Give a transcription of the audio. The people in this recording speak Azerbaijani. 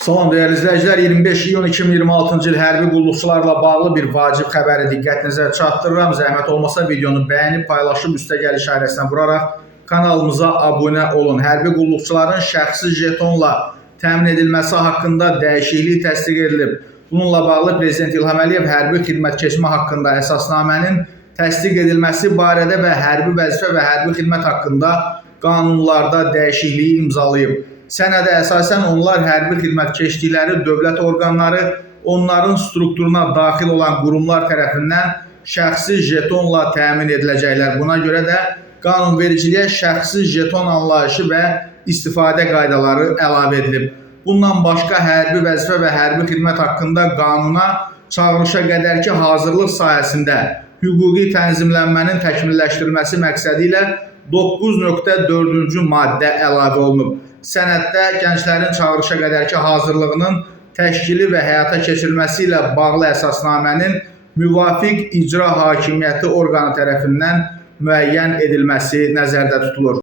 Salam değerli izləyicilər, 25 iyun 2026-cı il hərbi qulluqçularla bağlı bir vacib xəbəri diqqətinizə çatdırıram. Zəhmət olmasa videonu bəyənib, paylaşıb, üstəgəl işarəsinə vuraraq kanalımıza abunə olun. Hərbi qulluqçuların şəxsi jetonla təmin edilməsi haqqında dəyişiklik təsdiq edilib. Bununla bağlı Prezident İlham Əliyev hərbi xidmət keçmə haqqında əsasnamənin təsdiq edilməsi barədə və hərbi vəzifə və hərbi xidmət haqqında qanunlarda dəyişikliyi imzalayıb. Sənədə əsasən onlar hərbi xidmət keçdikləri dövlət orqanları, onların strukturuna daxil olan qurumlar tərəfindən şəxsi jetonla təmin ediləcəklər. Buna görə də qanunvericiliyə şəxsi jeton anlayışı və istifadə qaydaları əlavə edilib. Bundan başqa hərbi vəzifə və hərbi xidmət haqqında qanuna çağırışa qədərki hazırlıq sahəsində hüquqi tənzimlənmənin təkmilləşdirilməsi məqsədi ilə 9.4-cü maddə əlavə olunub. Sənəddə gənclərin çağırışa qədərki hazırlığının təşkili və həyata keçirilməsi ilə bağlı əsasnamənin müvafiq icra hakimiyyəti orqanı tərəfindən müəyyən edilməsi nəzərdə tutulur.